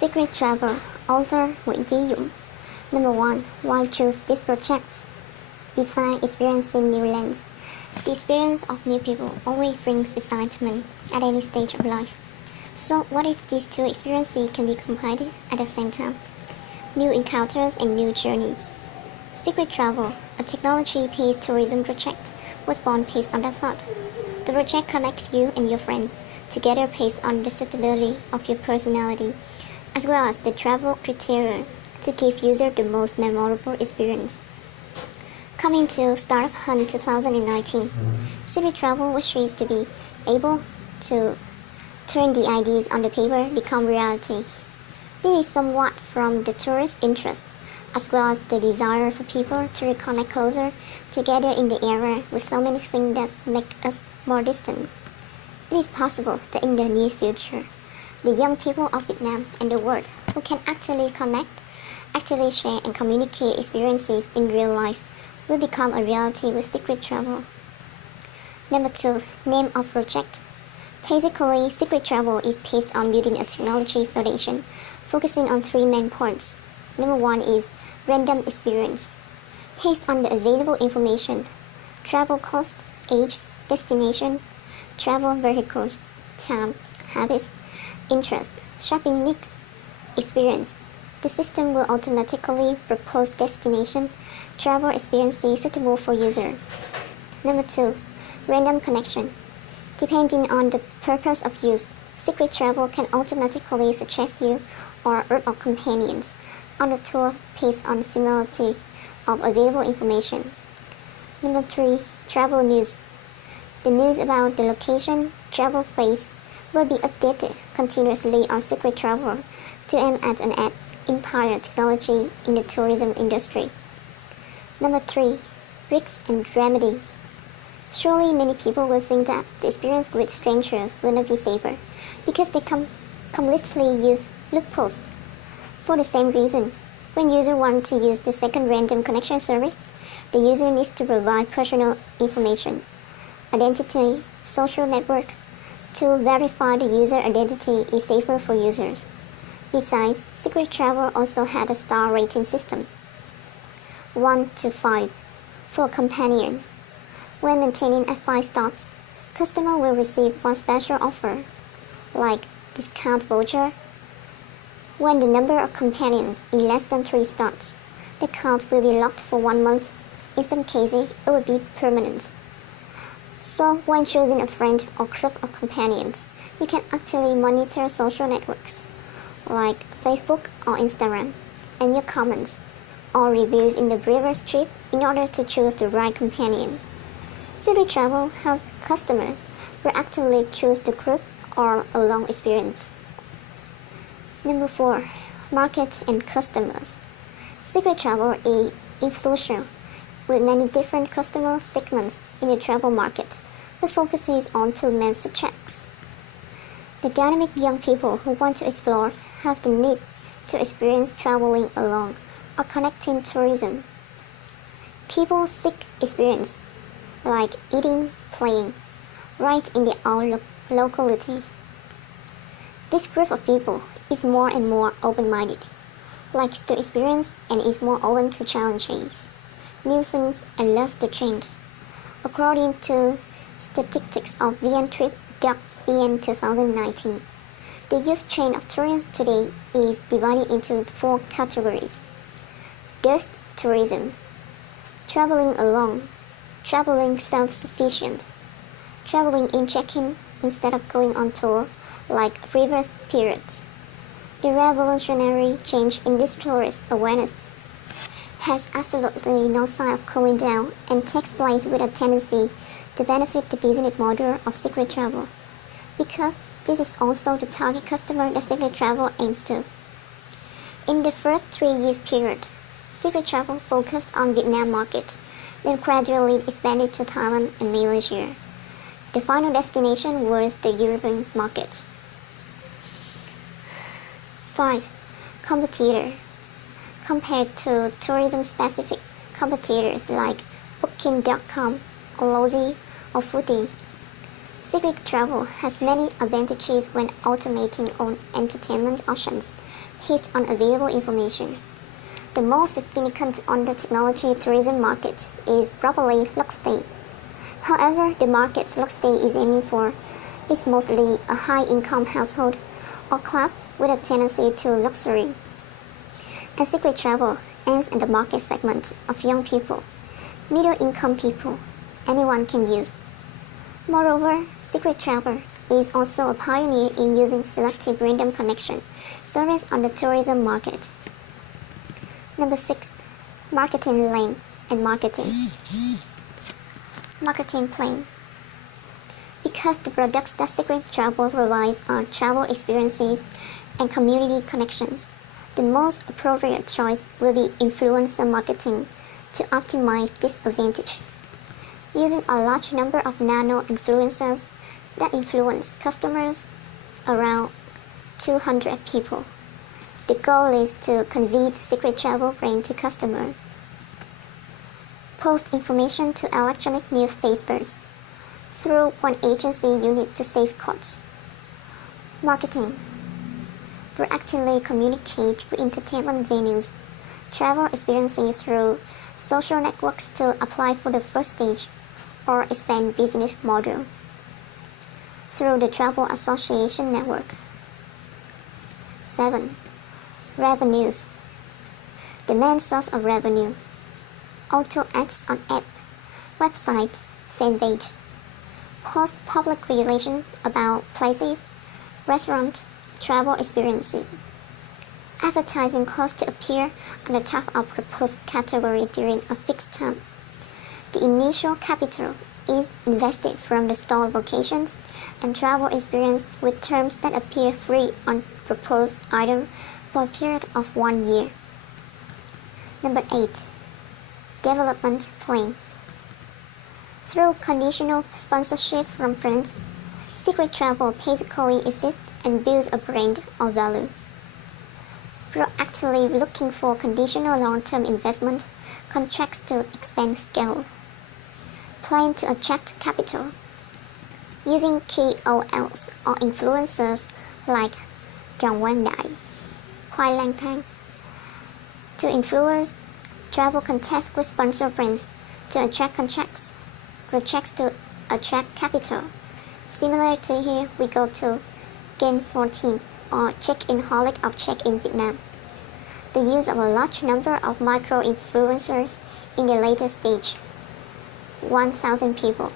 Secret Travel, author Nguyễn Chí Dũng. Number 1. Why choose this project? Besides experiencing new lands, the experience of new people always brings excitement at any stage of life. So what if these two experiences can be combined at the same time? New encounters and new journeys. Secret Travel, a technology-based tourism project, was born based on that thought. The project connects you and your friends together based on the suitability of your personality, as well as the travel criteria to give users the most memorable experience. Coming to Startup Hunt 2019, Secret Travel wishes to be able to turn the ideas on the paper become reality. This is somewhat from the tourist interest, as well as the desire for people to reconnect closer together in the era with so many things that make us more distant. It is possible that in the near future, the young people of Vietnam and the world who can actually connect, actually share and communicate experiences in real life will become a reality with Secret Travel. Number 2. Name of project. Basically, Secret Travel is based on building a technology foundation, focusing on 3 main points. Number 1 is random experience. Based on the available information, travel cost, age, destination, travel vehicles, time, habits, interest, shopping needs, experience. The system will automatically propose destination, travel experiences suitable for user. Number 2. Random connection. Depending on the purpose of use, Secret Travel can automatically suggest you or group of companions on a tour based on similarity of available information. Number 3. Travel news. The news about the location, travel phase will be updated continuously on Secret Travel to aim at an app empire technology in the tourism industry. Number 3. Risks and remedy. Surely many people will think that the experience with strangers will not be safer because they completely use loopholes. For the same reason, when users want to use the second random connection service, the user needs to provide personal information, identity, social network, to verify the user identity is safer for users. Besides, Secret Travel also had a star rating system, 1 to 5, for companion. When maintaining at 5 stars, customer will receive one special offer, like discount voucher. When the number of companions is less than 3 stars, the account will be locked for 1 month. In some cases, it will be permanent. So when choosing a friend or group of companions, you can actually monitor social networks like Facebook or Instagram and your comments or reviews in the previous trip in order to choose the right companion. Secret Travel helps customers proactively choose the group or a long experience. Number 4. Market and customers. Secret Travel is influential with many different customer segments in the travel market, but focuses on 2 main subjects. The dynamic young people who want to explore have the need to experience traveling alone or connecting tourism. People seek experience like eating, playing, right in their own locality. This group of people is more and more open-minded, likes to experience and is more open to challenges, new things and loves the trend. According to statistics of VN 2019, the youth trend of tourism today is divided into 4 categories. Thirst tourism, traveling alone, traveling self-sufficient, traveling in check-in instead of going on tour like previous periods. The revolutionary change in this tourist awareness has absolutely no sign of cooling down and takes place with a tendency to benefit the business model of Secret Travel, because this is also the target customer that Secret Travel aims to. In the first 3 years period, Secret Travel focused on Vietnam market, then gradually expanded to Thailand and Malaysia. The final destination was the European market. 5. Competitor. Compared to tourism-specific competitors like Booking.com, Ology, or Foodie, Secret travel has many advantages when automating on entertainment options based on available information. The most significant on the technology tourism market is probably luxury. However, the market luxury is aiming for is mostly a high-income household or class with a tendency to luxury. And secret travel aims at the market segment of young people, middle-income people, anyone can use. Moreover, secret travel is also a pioneer in using selective random connection service on the tourism market. Number 6. Marketing lane and marketing. Marketing plan. Because the products that secret travel provides are travel experiences and community connections, the most appropriate choice will be influencer marketing to optimize this advantage. Using a large number of nano influencers that influence customers, around 200 people. The goal is to convey secret travel brand to customer. Post information to electronic newspapers through one agency unit to save costs. Marketing. Proactively communicate with entertainment venues, travel experiences through social networks to apply for the first stage or expand business model through the Travel Association Network. 7. Revenues. The main source of revenue. Auto ads on app, website, fan page. Post public relations about places, restaurants, travel experiences. Advertising costs to appear on the top of proposed category during a fixed time. The initial capital is invested from the store locations and travel experience with terms that appear free on proposed item for a period of 1 year. Number 8. Development plan. Through conditional sponsorship from brands, secret travel basically exists and builds a brand or value. Proactively looking for conditional long-term investment contracts to expand scale. Plan to attract capital. Using KOLs or influencers like John Wang Dai, Khoai Lang Thang to influence travel contests with sponsor brands to attract contracts to attract capital. Similar to Here We Go to Gain 14 or Check-in Holic of Check-in Vietnam. The use of a large number of micro-influencers in the later stage, 1,000 people.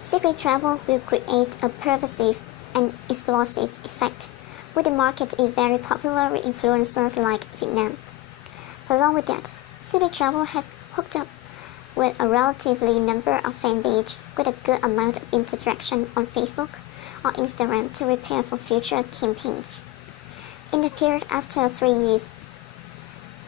Secret travel will create a pervasive and explosive effect, with the market is very popular with influencers like Vietnam. Along with that, secret travel has hooked up with a relatively number of fan page with a good amount of interaction on Facebook or Instagram to prepare for future campaigns. In the period after 3 years,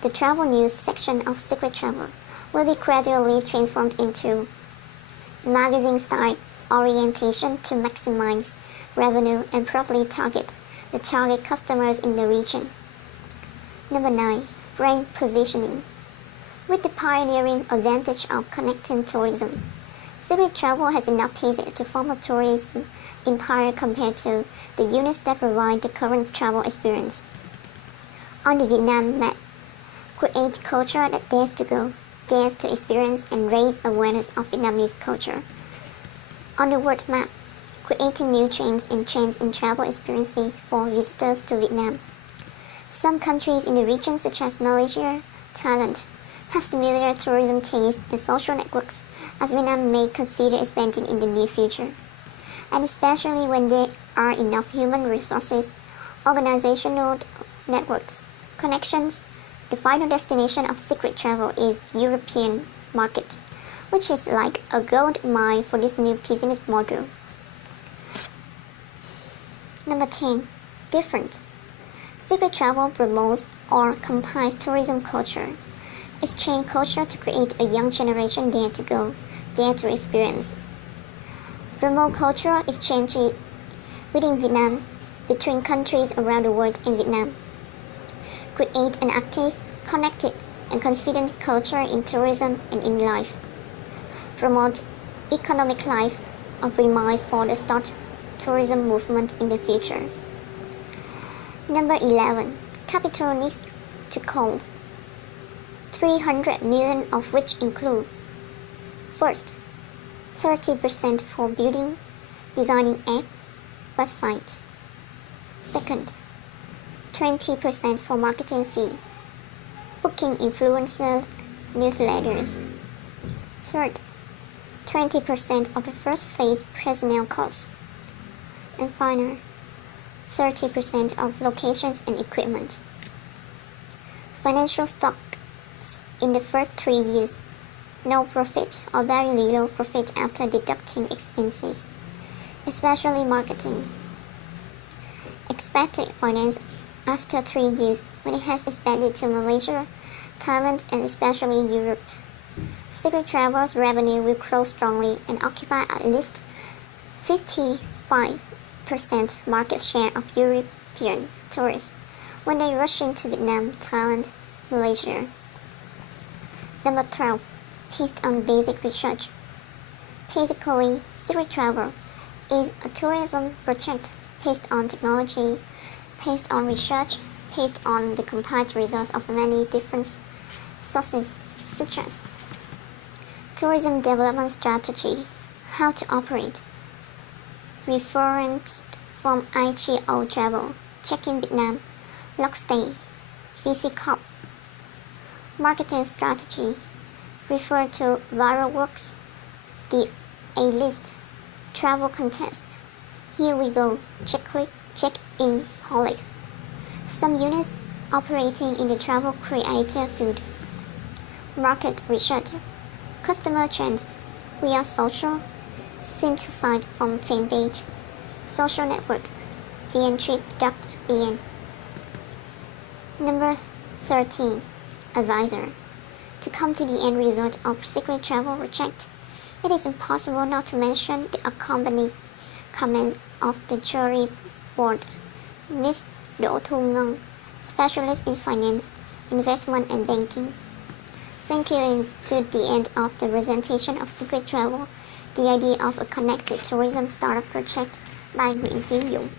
the travel news section of secret travel will be gradually transformed into magazine-style orientation to maximize revenue and properly target the target customers in the region. Number 9. Brand positioning. With the pioneering advantage of connecting tourism, secret travel has enough pace to form a tourism empire compared to the units that provide the current travel experience. On the Vietnam map, create culture that dares to go, dares to experience and raise awareness of Vietnamese culture. On the world map, creating new trends in travel experience for visitors to Vietnam. Some countries in the region such as Malaysia, Thailand, have similar tourism tastes and social networks as Vietnam may consider expanding in the near future. And especially when there are enough human resources, organizational networks, connections, the final destination of secret travel is European market, which is like a gold mine for this new business model. Number 10. Different. Secret travel promotes or combines tourism culture, exchange culture to create a young generation dare to go, dare to experience. Promote cultural exchange within Vietnam, between countries around the world and Vietnam. Create an active, connected, and confident culture in tourism and in life. Promote economic life, a premise for the start tourism movement in the future. Number 11. Capital needs to call 300 million, of which include: first, 30% for building, designing app, website. Second, 20% for marketing fee, booking influencers, newsletters. Third, 20% of the first phase personnel costs. And final, 30% of locations and equipment. Financial stocks in the first 3 years: no profit or very little profit after deducting expenses, especially marketing. Expected finance after 3 years, when it has expanded to Malaysia, Thailand, and especially Europe. Secret Travel's revenue will grow strongly and occupy at least 55% market share of European tourists when they rush into Vietnam, Thailand, Malaysia. Number 12. Based on basic research. Basically, Secret Travel is a tourism project based on technology, based on research, based on the compiled results of many different sources, such as tourism development strategy, how to operate, reference from IGO Travel, Check-in Vietnam, Logstay, VC Corp. Marketing strategy, refer to Viral Works, the A-list, travel contest, Here We Go, Check-click, Check-in Holic. Some units operating in the travel creator field. Market research, customer trends, We Are Social, synthesized from fanpage, social network, vntrip.vn. Number 13. Advisor. To come to the end result of Secret Travel project, it is impossible not to mention the accompanying comments of the jury board, Ms. Đỗ Thu Ngân, specialist in finance, investment and banking. Thank you, and to the end of the presentation of Secret Travel, the idea of a connected tourism startup project by Nguyễn Chí Dũng.